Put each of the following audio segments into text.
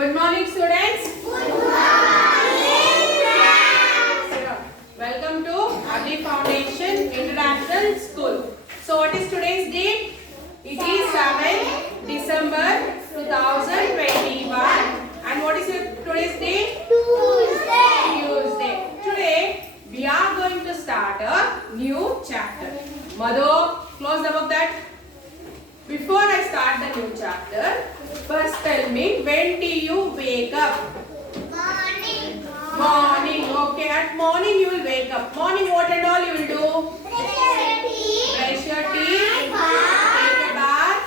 Good morning, students. Good morning, Welcome to Adi Foundation International School. So, what is today's date? It is 7th December 2021. And what is today's date? Tuesday. Today, we are going to start a new chapter. Madhu, close the book that. Before I start the new chapter, first tell me, when do you wake up? Morning. Morning. Okay, at morning you will wake up. Morning, what and all you will do? Brush your teeth. Take a bath.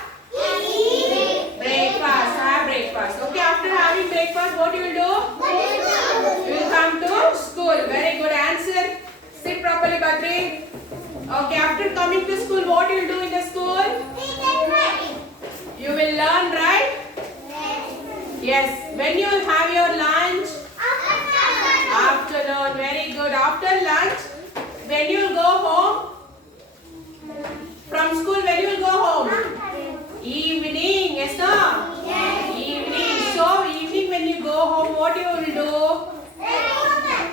Breakfast. Have breakfast. Okay, after having breakfast, what you will do? You will come to school. Very good answer. Sit properly, Badri. Okay, after coming to school, what you will do in the school? You will learn, right? Yes. When you will have your lunch? Afternoon. Very good. After lunch, when you will go home? From school, when you will go home? Evening. Yes, no? Yes. Evening. So, evening when you go home, what you will do?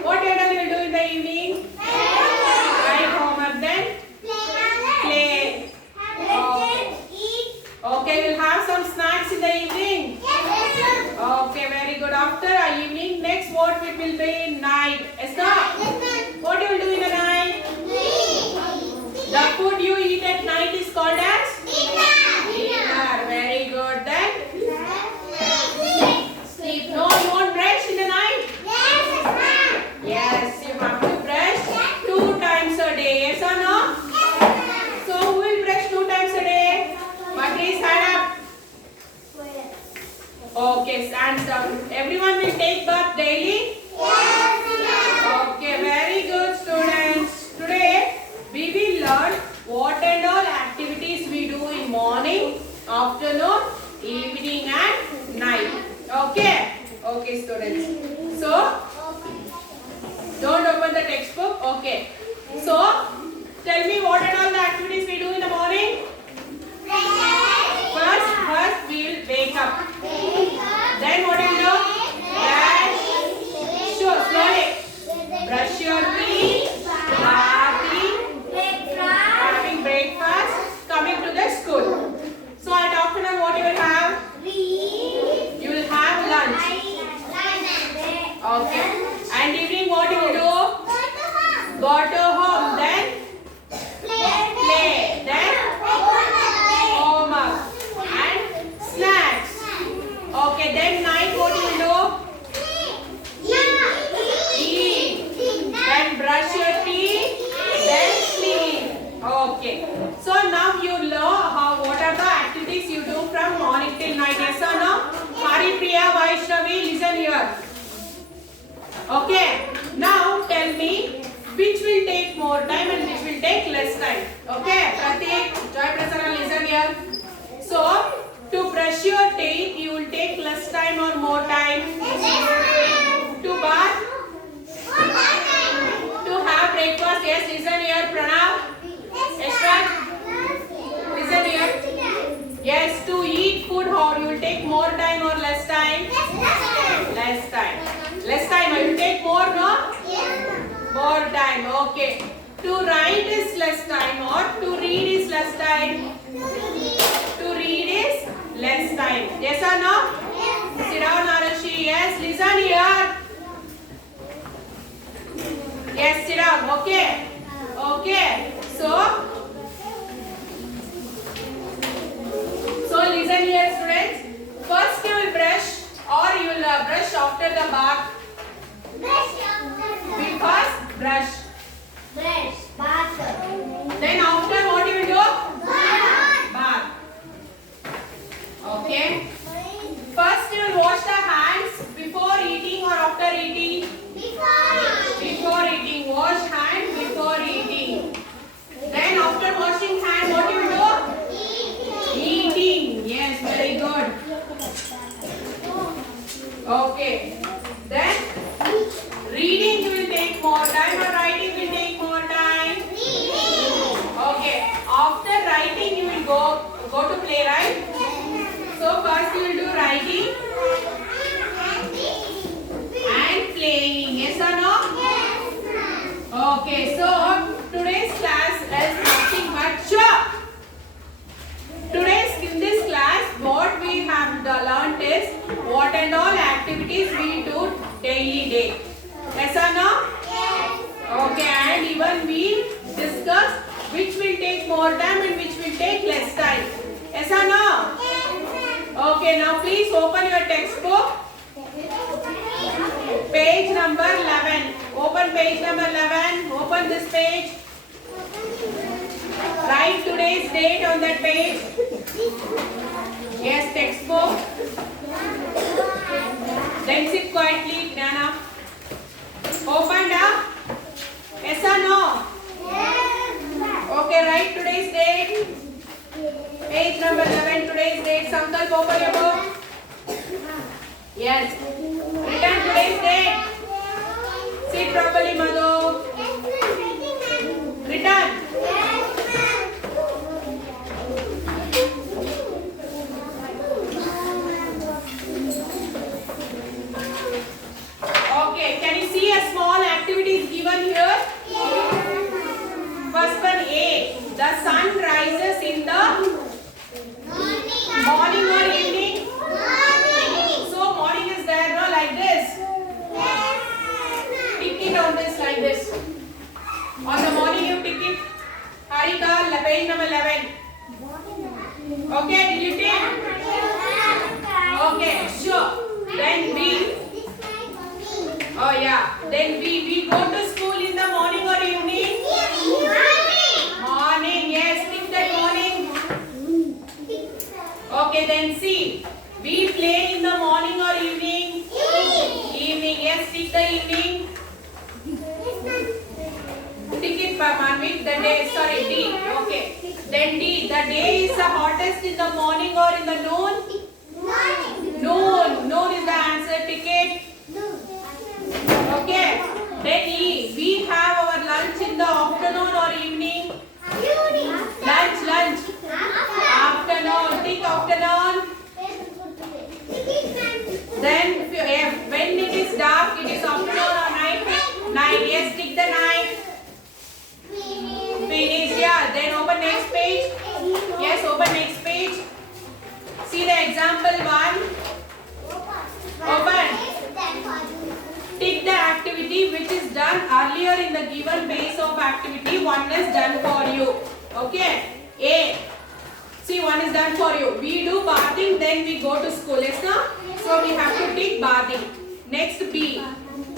What you will do in the evening? Write homework, then play. Okay, you'll have some snacks in the evening. Okay, very good. After our evening, next what it will be? Night. Yes, sir? What you will do in the night? The food you eat at night is called as? Dinner. Very good. Then sleep. No, you won't brush in the night? Yes, you have to brush 2 times a day. Yes or no? So, who will brush 2 times a day? Please stand up. Okay, stand down. Everyone will take bath daily? Okay, very good, students. Today, we will learn what and all activities we do in morning, afternoon, evening and night. Okay? Okay, students. So, don't open the textbook. Okay. So, tell me what and all the activities we do in the morning? First we will wake up. Then what will you do? Brush. Sure, slowly. Brush your teeth. Bathing. Having breakfast. Coming to the school. So at afternoon what you will have? You will have lunch. Okay. And evening what you will do? Go to home. Then play. Then homework and snacks. Okay, then night what you will do? Eat. Then brush your teeth. Then sleep. Okay. So now you know what are the activities you do from morning till night. Yes or no? Haripriya, Vaishnavi, listen here. Okay. Now tell me which will take more time and which will take less time. Okay. Pratik, Joy Prasara, listen here. So, to brush your teeth, you will take less time or more time? To bath? To have breakfast? Yes, listen here. Pranav? Yashwant? Listen here. Yes, to eat food, how you will take more time or less time? Less time. Less time, I will take more, no? More time, okay. To write is less time or to read is less time? To read is less time. Yes or no? Sit down, Arashi. Yes, listen here. Yes, sit down. Okay. Okay. So listen here, students. First you will brush or you will brush after the bath. First brush. Then after what you will do? Bath. Okay. First you will wash the hands before eating or after eating? Before eating. Wash hand before eating. Then after washing hand what you will do? Eating. Yes, very good. Okay. Then reading will take more time or writing will take more time? Okay. After writing you will go to play, right? So first you will do writing. activities we do daily day. Yes or no? Okay, and even we discuss which will take more time and which will take less time. Yes or no? Okay, now please open your textbook. Page number 11. Open page number 11. Open this page. Write today's date on that page. Yes, textbook. Then sit quietly, Nana. Open up. Yes or no? Okay, write today's date. Page number 11, today's date. Sankalp, open your book. Yes. Written today's date. Sit properly, Madhu. Written. Okay, can you see a small activity is given here? First one A. The sun rises in the morning or evening? So morning is there, no? Like this. Tick it on this like this. On the morning you tick it. Harika, page number 11. Okay, did you tick? Okay, sure. Then B. Oh yeah. Then we go to school in the morning or evening? Morning, yes. Tick that morning. Okay, then C. We play in the morning or evening? Evening, yes. Tick the evening. Tick it, Manvik. The day, sorry, D. Okay. Then D. The day is the hottest in the morning or in the noon? Noon. Noon is the answer. Tick it. Okay. Then E. We have our lunch in the afternoon or evening? Lunch. Afternoon. Tick afternoon. Then when it is dark, it is afternoon or night? Night. Yes, tick the night. Finish. Yeah. Then open next page. Yes, open next page. See the example 1. Open. Tick the activity which is done earlier in the given base of activity. One is done for you. Okay. A. See, one is done for you. We do bathing, then we go to school. Yes, no? So we have to tick bathing. Next B.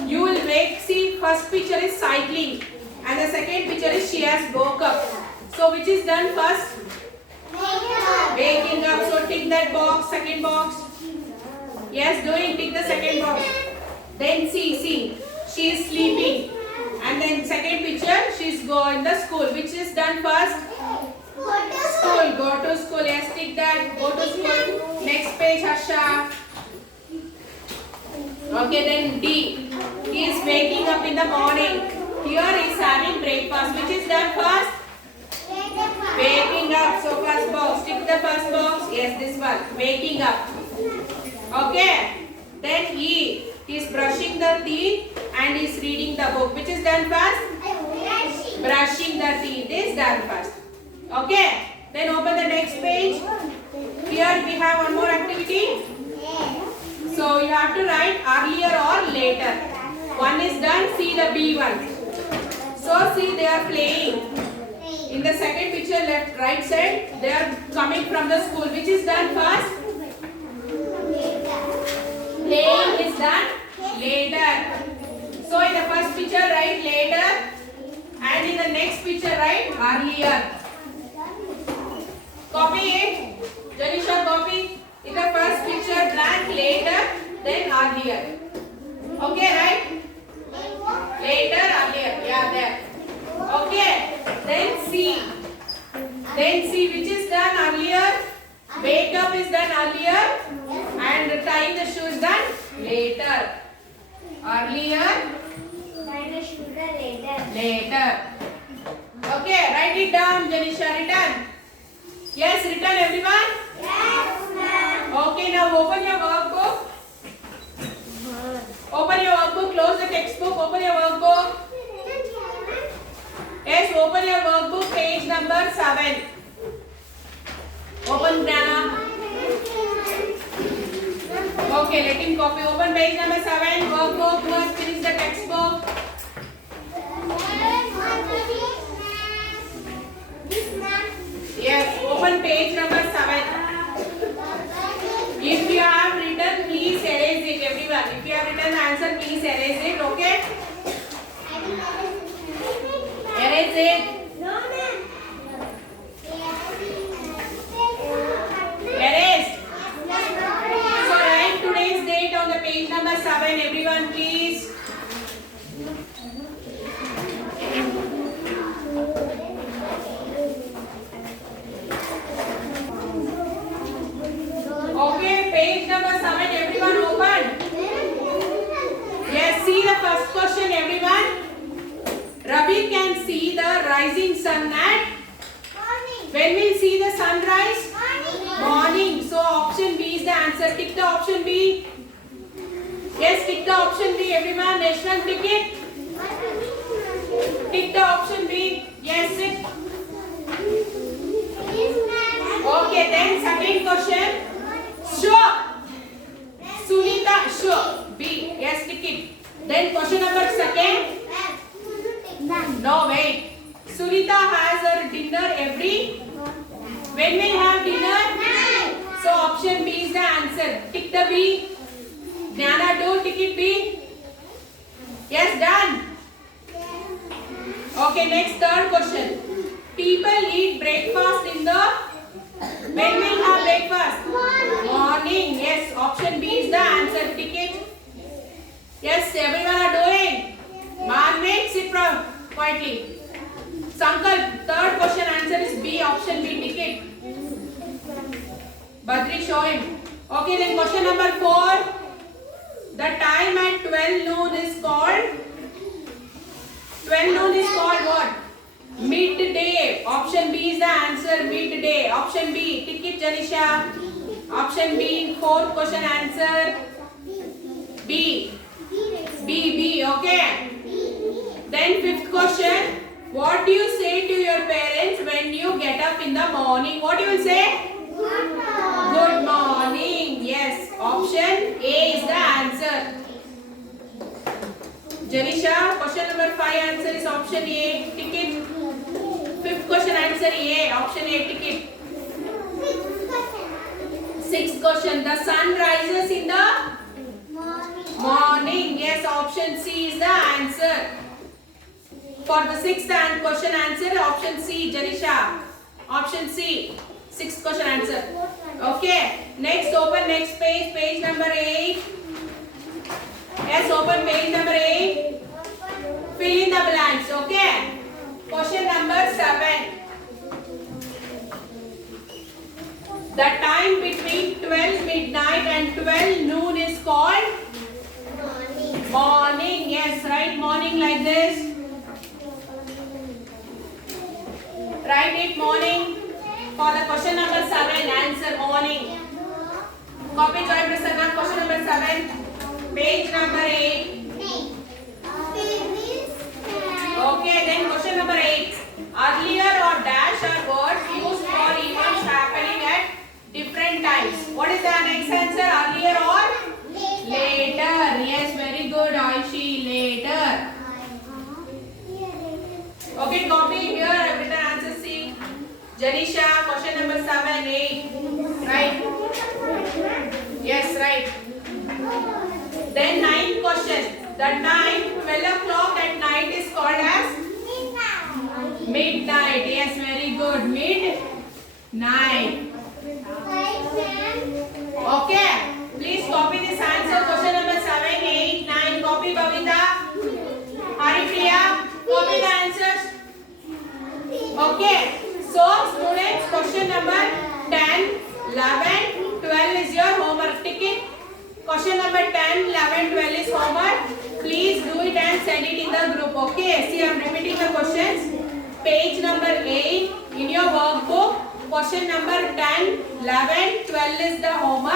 You will wake. See, first picture is cycling, and the second picture is she has woke up. So which is done first? Waking up. So tick that box. Second box. Yes, doing. Tick the second box. Then C. She is sleeping. And then second picture, she is going to school. Which is done first? School. Go to school. Yes, tick that. Go to school. Next page, Harsha. Okay, then D. He is waking up in the morning. Here he is having breakfast. Which is done first? Waking up. So first box. Tick the first box. Yes, this one. Waking up. Okay. Then E. He is brushing the teeth and is reading the book. Which is done first? Brushing the teeth is done first. Okay. Then open the next page. Here we have one more activity. So you have to write earlier or later. One is done. See the B one. So see, they are playing. In the second picture, left right side, they are coming from the school. Which is done first? Playing is done later. So in the first picture write later, and in the next picture write earlier. Copy it. Janisha, copy. In the first picture blank later, then earlier. Okay, right? Later, earlier. Yeah, there. Okay. Then C. Which is done earlier? Wake up is done earlier, and tying the shoe is done later. Earlier, later. Okay, write it down, Janisha. Written. Yes, written, everyone? Yes, ma'am. Okay, now open your workbook. Open your workbook, close the textbook, open your workbook. Yes, open your workbook, page number 7. Open, Prana. Okay. Okay, let him copy. Open page number 7. Workbook. First finish the textbook. Yes, open page number 7. If you have written, please erase it, everyone. If you have written the answer, please erase it, okay? Erase it. Erase. So write today's date on the page number 7, everyone, please. Okay, page number 7, everyone open. Yes, see the first question, everyone. Ravi can see the rising sun at when we'll see the sunrise? Morning. So option B is the answer. Tick the option B. Yes, tick the option B, everyone. National tick it. Tick the option B. Yes, it. Okay, then second question. Sure. Sunita, sure. B. Yes, tick it. Then question number second. No, wait. Sunita has her dinner every. When we have dinner? So option B is the answer. Tick the B. Jnana, do tick it B. Yes, done. Okay, next third question. People eat breakfast in the. When we have breakfast? Morning. Yes, option B is the answer. Tick it. Yes, everyone are doing. Manvik, sit quietly. Sankalp, third question answer is B, option B, tick it. Badri, show him. Okay, then question number 4. The time at 12 noon is called? 12 noon is called what? Midday. Option B is the answer, midday. Option B, tick it, Janisha. Option B, fourth question answer. B. B, okay. Then fifth question. What do you say to your parents when you get up in the morning? What do you say? Good morning. Yes. Option A is the answer. Janisha, question number 5 answer is option A. Tick it. Fifth question answer A. Option A. Tick it. Sixth question. The sun rises in the morning. Yes. Option C is the answer. For the sixth question answer, option C, Janisha. Option C, sixth question answer. Okay. Next, open next page, page number 8. Yes, open page number 8. Fill in the blanks. Okay. Question number 7. The time between 12 midnight and 12 noon is called? Morning. Yes, write morning like this. Write it morning. For the question number 7, answer morning. Copy Joy Prasanna, question number 7, page number 8. Okay, then question number 8. Earlier or dash are words used for events happening at different times. What is the next answer? Earlier or later? Yes, very good, Aishi. Later. Okay, copy here. I've written answer C. Janisha, question number 7, 8. Right? Yes, right. Then 9th question. The time 12 o'clock at night is called as? Midnight. Yes, very good. Midnight. Okay. Please copy this answer. Question number 7, 8, 9. Copy Bhavita. Haripriya. Copy the answers. Okay. So, students, question number 10, 11, 12 is your homework. Tick it. Question number 10, 11, 12 is homework. Please do it and send it in the group. Okay. See, I am repeating the questions. Page number 8 in your workbook. Question number 10, 11, 12 is the homework.